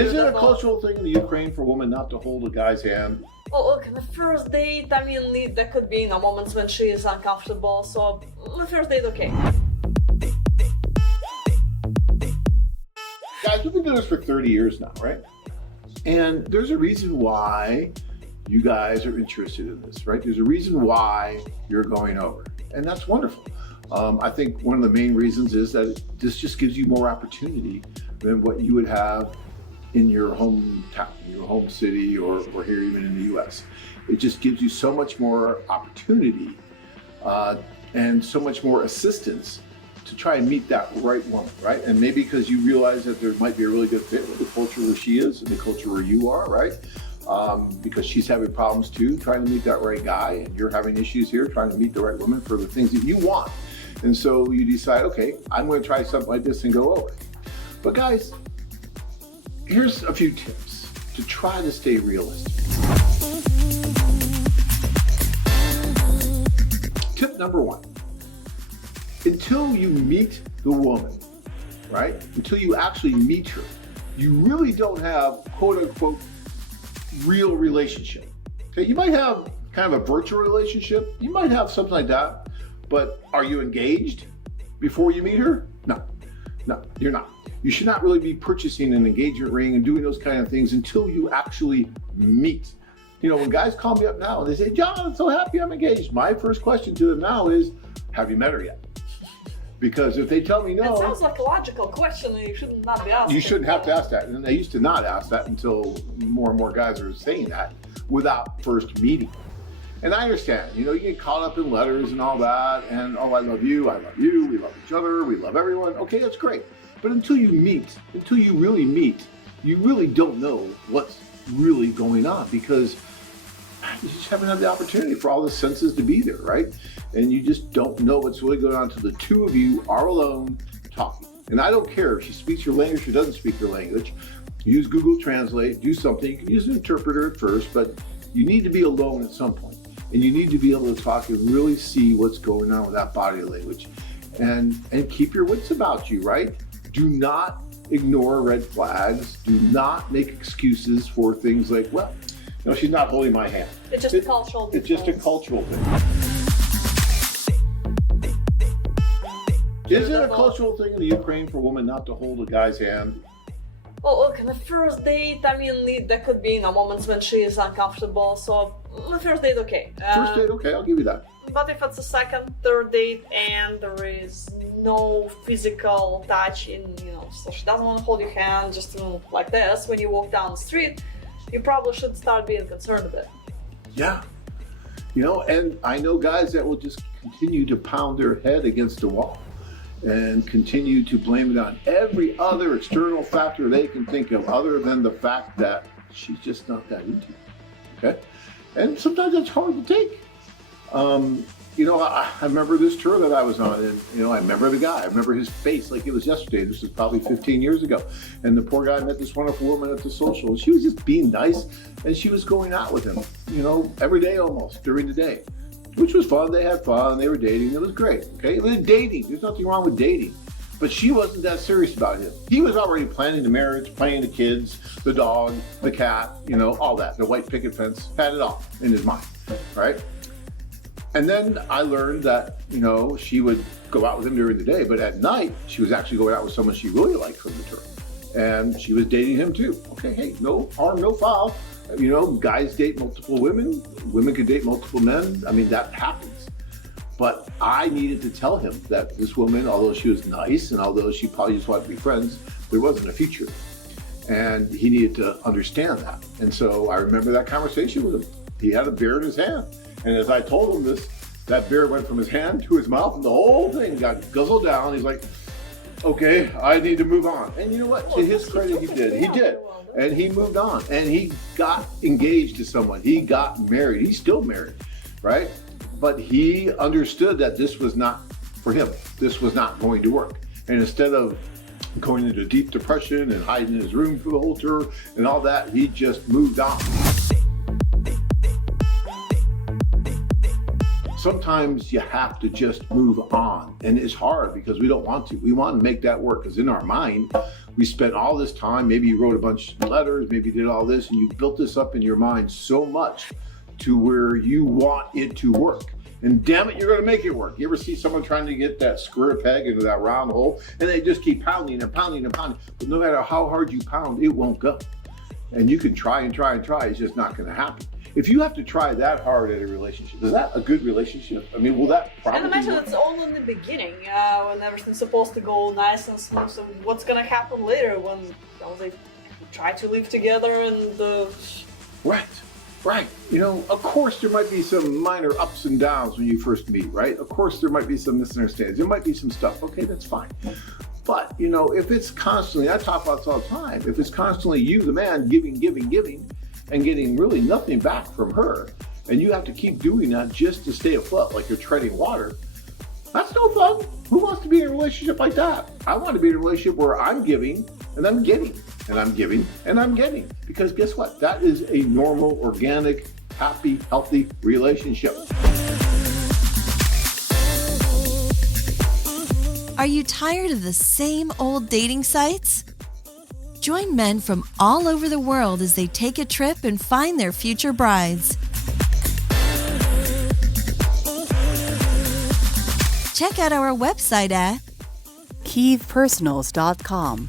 Is it a cultural thing in the Ukraine for a woman not to hold a guy's hand? Well, look, the first date, I mean, there could be moments when she is uncomfortable, so the first date, okay. Guys, we've been doing this for 30 years now, right? And there's a reason why you guys are interested in this, right? There's a reason why you're going over, and that's wonderful. I think one of the main reasons is that this just gives you more opportunity than what you would have in your hometown, your home city, or here even in the US. It just gives you so much more opportunity and so much more assistance to try and meet that right woman, right? And maybe because you realize that there might be a really good fit with the culture where she is and the culture where you are, right? Because she's having problems too, trying to meet that right guy, and you're having issues here, trying to meet the right woman for the things that you want. And so you decide, okay, I'm going to try something like this and go over. But guys, here's a few tips to try to stay realistic. Tip number one, until you meet the woman, right? Until you actually meet her, you really don't have quote unquote real relationship. Okay, you might have kind of a virtual relationship, you might have something like that, but are you engaged before you meet her? No, you're not. You should not really be purchasing an engagement ring and doing those kind of things until you actually meet. You know, when guys call me up now and they say, John, I'm so happy I'm engaged, my first question to them now is, have you met her yet? Because if they tell me no. It sounds like a logical question and you shouldn't not be asking. You shouldn't have to ask that. And they used to not ask that until more and more guys are saying that without first meeting. And I understand, you know, you get caught up in letters and all that, and oh, I love you, we love each other, we love everyone. Okay, that's great. But until you meet, until you really meet, you really don't know what's really going on, because you just haven't had the opportunity for all the senses to be there, right? And you just don't know what's really going on until the two of you are alone talking. And I don't care if she speaks your language or doesn't speak your language. Use Google Translate, do something. You can use an interpreter at first, but you need to be alone at some point. And you need to be able to talk and really see what's going on with that body language. And keep your wits about you, right? Do not ignore red flags. Do not make excuses for things like, well, no, she's not holding my hand. It's just a cultural thing. It's just a cultural thing. Is it a cultural thing in the Ukraine for a woman not to hold a guy's hand? Well, look, the first date, I mean, there could be moments when she is uncomfortable, so the first date, okay. First date, okay, I'll give you that. But if it's a second, third date, and there is no physical touch so she doesn't want to hold your hand just like this when you walk down the street, you probably should start being concerned a bit. Yeah. You know, and I know guys that will just continue to pound their head against the wall and continue to blame it on every other external factor they can think of other than the fact that she's just not that into you, okay? And sometimes that's hard to take. You know, I remember this tour that I was on, and, you know, I remember the guy. I remember his face like it was yesterday. This was probably 15 years ago. And the poor guy met this wonderful woman at the social, and she was just being nice, and she was going out with him, you know, every day almost, during the day, which was fun. They had fun, they were dating, it was great, okay? It was dating, there's nothing wrong with dating. But she wasn't that serious about him. He was already planning the marriage, planning the kids, the dog, the cat, you know, all that, the white picket fence, had it all in his mind, right? And then I learned that, you know, she would go out with him during the day, but at night, she was actually going out with someone she really liked from the tour. And she was dating him too. Okay, hey, no harm, no foul. You know, guys date multiple women, women can date multiple men. I mean, that happens. But I needed to tell him that this woman, although she was nice and although she probably just wanted to be friends, there wasn't a future. And he needed to understand that. And so I remember that conversation with him. He had a beer in his hand. And as I told him this, that beer went from his hand to his mouth and the whole thing got guzzled down. He's like, okay, I need to move on. And you know what? To his credit, he did. He did. And he moved on. And he got engaged to someone. He got married. He's still married, right? But he understood that this was not for him. This was not going to work. And instead of going into deep depression and hiding in his room for the whole tour and all that, he just moved on. Sometimes you have to just move on, and it's hard because we don't want to. We want to make that work because in our mind, We spent all this time, maybe you wrote a bunch of letters, maybe you did all this, and you built this up in your mind so much to where you want it to work. And damn it, you're gonna make it work. You ever see someone trying to get that square peg into that round hole, and they just keep pounding and pounding and pounding, but no matter how hard you pound, it won't go. And you can try and try and try, it's just not gonna happen. If you have to try that hard at a relationship, is that a good relationship? I mean, will that probably And imagine work? it's all in the beginning, when everything's supposed to go nice and smooth. So what's gonna happen later when they try to live together and Right. You know, of course there might be some minor ups and downs when you first meet, right? Of course there might be some misunderstandings. There might be some stuff. Okay, that's fine. But, you know, if it's constantly, I talk about this all the time, if it's constantly you, the man, giving, and getting really nothing back from her, and you have to keep doing that just to stay afloat, like you're treading water, that's no fun. Who wants to be in a relationship like that? I want to be in a relationship where I'm giving and I'm getting, and I'm giving and I'm getting. Because guess what? That is a normal, organic, happy, healthy relationship. Are you tired of the same old dating sites? Join men from all over the world as they take a trip and find their future brides. Check out our website at KievPersonals.com.